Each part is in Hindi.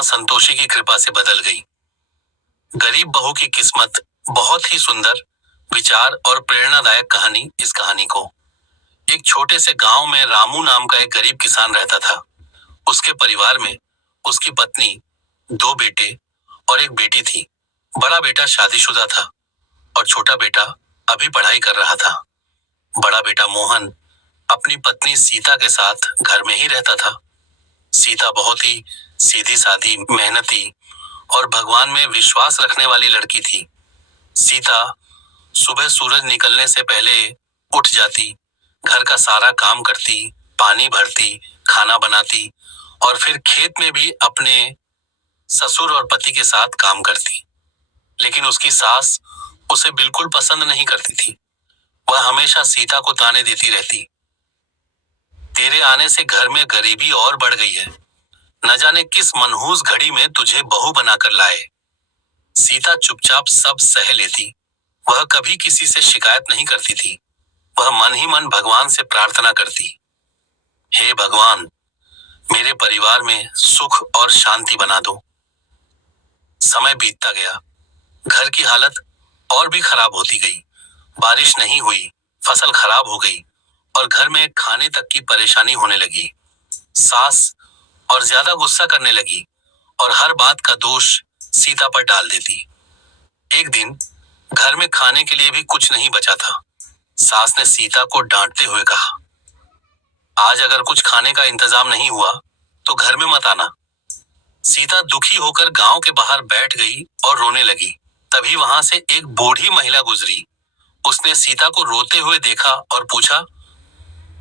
माँ संतोषी की कृपा से बदल गई। गरीब बहू की किस्मत बहुत ही सुंदर विचार और प्रेरणादायक कहानी। इस कहानी को एक छोटे से गांव में रामू नाम का एक गरीब किसान रहता था। उसके परिवार में उसकी पत्नी, दो बेटे और एक बेटी थी। बड़ा बेटा शादीशुदा था और छोटा बेटा अभी पढ़ाई कर रहा था। बड़ा बेटा मोहन अपनी पत्नी सीता के साथ घर में ही रहता था। सीता बहुत ही सीधी सादी, मेहनती और भगवान में विश्वास रखने वाली लड़की थी। सीता सुबह सूरज निकलने से पहले उठ जाती, घर का सारा काम करती, पानी भरती, खाना बनाती और फिर खेत में भी अपने ससुर और पति के साथ काम करती। लेकिन उसकी सास उसे बिल्कुल पसंद नहीं करती थी। वह हमेशा सीता को ताने देती रहती, तेरे आने से घर में गरीबी और बढ़ गई है। न जाने किस मनहूस घड़ी में तुझे बहू बनाकर लाए। सीता चुपचाप सब सह लेती। वह कभी किसी से शिकायत नहीं करती थी। वह मन ही मन भगवान से प्रार्थना करती, हे भगवान, मेरे परिवार में सुख और शांति बना दो। समय बीतता गया। घर की हालत और भी खराब होती गई। बारिश नहीं हुई, फसल खराब हो गई और घर में खाने तक की परेशानी होने लगी। सास और ज्यादा गुस्सा करने लगी और हर बात का दोष सीता पर डाल देती। एक दिन घर में खाने के लिए भी कुछ नहीं बचा था। सास ने सीता को डांटते हुए कहा, आज अगर कुछ खाने का इंतजाम नहीं हुआ तो घर में मत आना। सीता दुखी होकर गांव के बाहर बैठ गई और रोने लगी। तभी वहां से एक बूढ़ी महिला गुजरी। उसने सीता को रोते हुए देखा और पूछा,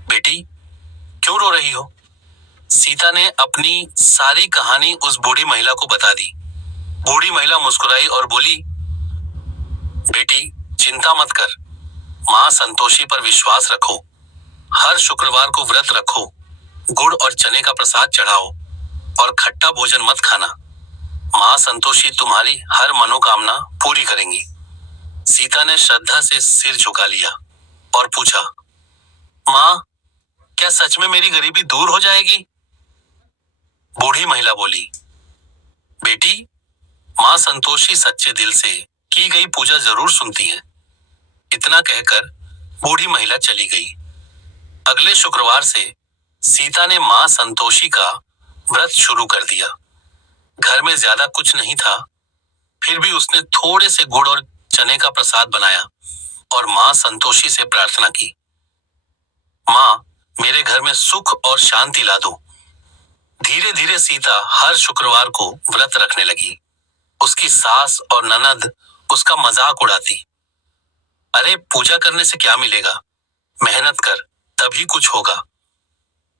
बेटी, क्यों रो रही हो? सीता ने अपनी सारी कहानी उस बूढ़ी महिला को बता दी। बूढ़ी महिला मुस्कुराई और बोली, बेटी, चिंता मत कर, माँ संतोषी पर विश्वास रखो। हर शुक्रवार को व्रत रखो, गुड़ और चने का प्रसाद चढ़ाओ और खट्टा भोजन मत खाना। माँ संतोषी तुम्हारी हर मनोकामना पूरी करेंगी। सीता ने श्रद्धा से सिर झुका लिया और पूछा, माँ, क्या सच में मेरी गरीबी दूर हो जाएगी? बूढ़ी महिला बोली, बेटी, माँ संतोषी सच्चे दिल से की गई पूजा जरूर सुनती है। इतना कहकर बूढ़ी महिला चली गई। अगले शुक्रवार से सीता ने माँ संतोषी का व्रत शुरू कर दिया। घर में ज्यादा कुछ नहीं था, फिर भी उसने थोड़े से गुड़ और चने का प्रसाद बनाया और माँ संतोषी से प्रार्थना की, माँ, मेरे घर में सुख और शांति ला दो। धीरे धीरे सीता हर शुक्रवार को व्रत रखने लगी। उसकी सास और ननद उसका मजाक उड़ाती, अरे पूजा करने से क्या मिलेगा, मेहनत कर तभी कुछ होगा।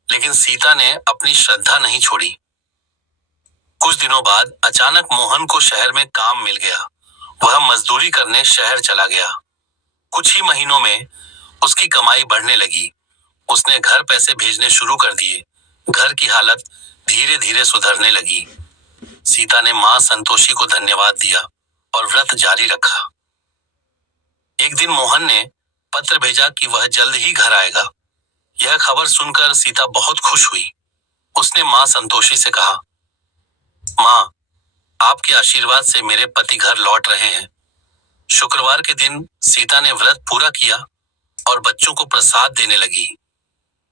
लेकिन सीता ने अपनी श्रद्धा नहीं छोड़ी। कुछ दिनों बाद अचानक मोहन को शहर में काम मिल गया। वह मजदूरी करने शहर चला गया। कुछ ही महीनों में उसकी कमाई बढ़ने लगी। उसने घर पैसे भेजने शुरू कर दिए। घर की हालत धीरे धीरे सुधरने लगी। सीता ने माँ संतोषी को धन्यवाद दिया और व्रत जारी रखा। एक दिन मोहन ने पत्र भेजा कि वह जल्द ही घर आएगा। यह खबर सुनकर सीता बहुत खुश हुई। उसने माँ संतोषी से कहा, माँ, आपके आशीर्वाद से मेरे पति घर लौट रहे हैं। शुक्रवार के दिन सीता ने व्रत पूरा किया और बच्चों को प्रसाद देने लगी।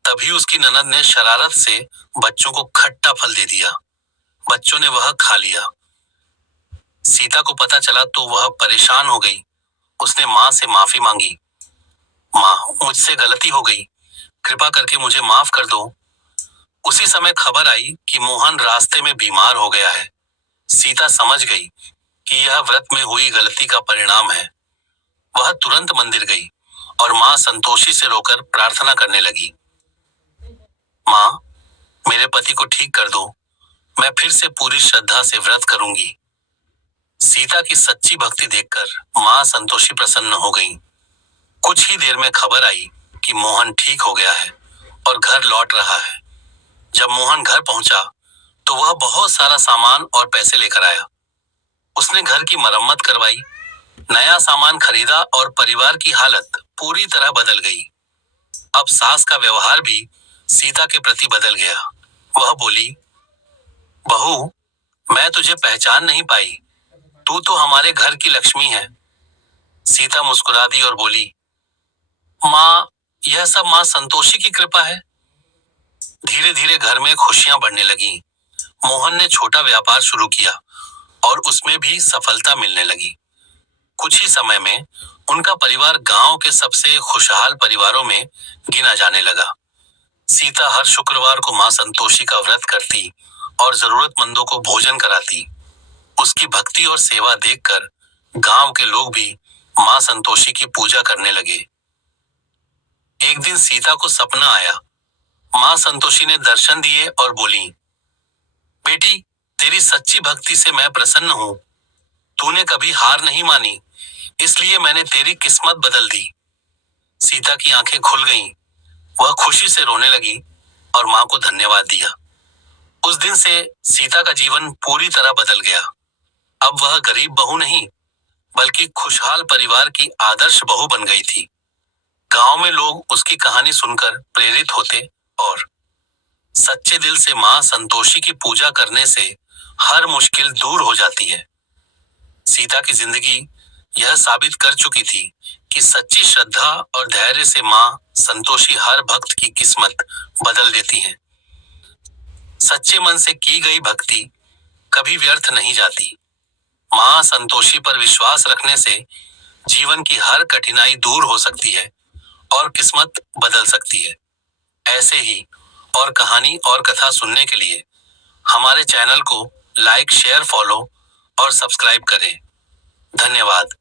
तभी उसकी ननद ने शरारत से बच्चों को खट्टा फल दे दिया। बच्चों ने वह खा लिया। सीता को पता चला तो वह परेशान हो गई। उसने माँ से माफी मांगी, माँ, मुझसे गलती हो गई, कृपा करके मुझे माफ कर दो। उसी समय खबर आई कि मोहन रास्ते में बीमार हो गया है। सीता समझ गई कि यह व्रत में हुई गलती का परिणाम है। वह तुरंत मंदिर गई और माँ संतोषी से रोकर प्रार्थना करने लगी, माँ, मेरे पति को ठीक कर दो, मैं फिर से पूरी श्रद्धा से व्रत करूंगी। सीता की सच्ची भक्ति देखकर माँ संतोषी प्रसन्न हो गई। कुछ ही देर में खबर आई कि मोहन ठीक हो गया है और घर लौट रहा है। जब मोहन घर पहुंचा तो वह बहुत सारा सामान और पैसे लेकर आया। उसने घर की मरम्मत करवाई, नया सामान खरीदा और परिवार की हालत पूरी तरह बदल गई। अब सास का व्यवहार भी सीता के प्रति बदल गया। वह बोली, बहू, मैं तुझे पहचान नहीं पाई, तू तो हमारे घर की लक्ष्मी है। सीता मुस्कुरा दी और बोली, माँ, यह सब माँ संतोषी की कृपा है। धीरे धीरे घर में खुशियां बढ़ने लगी। मोहन ने छोटा व्यापार शुरू किया और उसमें भी सफलता मिलने लगी। कुछ ही समय में उनका परिवार गांव के सबसे खुशहाल परिवारों में गिना जाने लगा। सीता हर शुक्रवार को मां संतोषी का व्रत करती और जरूरतमंदों को भोजन कराती। उसकी भक्ति और सेवा देखकर गांव के लोग भी मां संतोषी की पूजा करने लगे। एक दिन सीता को सपना आया। मां संतोषी ने दर्शन दिए और बोली, बेटी, तेरी सच्ची भक्ति से मैं प्रसन्न हूँ। तूने कभी हार नहीं मानी, इसलिए मैंने तेरी किस्मत बदल दी। सीता की आंखें खुल गईं। वह खुशी से रोने लगी और मां को धन्यवाद दिया। उस दिन से सीता का जीवन पूरी तरह बदल गया। अब वह गरीब बहू नहीं, बल्कि खुशहाल परिवार की आदर्श बहू बन गई थी। गांव में लोग उसकी कहानी सुनकर प्रेरित होते और सच्चे दिल से मां संतोषी की पूजा करने से हर मुश्किल दूर हो जाती है। सीता की जिंदगी यह साबित कर चुकी थी कि सच्ची श्रद्धा और धैर्य से मां संतोषी हर भक्त की किस्मत बदल देती है। सच्चे मन से की गई भक्ति कभी व्यर्थ नहीं जाती। मां संतोषी पर विश्वास रखने से जीवन की हर कठिनाई दूर हो सकती है और किस्मत बदल सकती है। ऐसे ही और कहानी और कथा सुनने के लिए हमारे चैनल को लाइक, शेयर, फॉलो और सब्सक्राइब करें। धन्यवाद।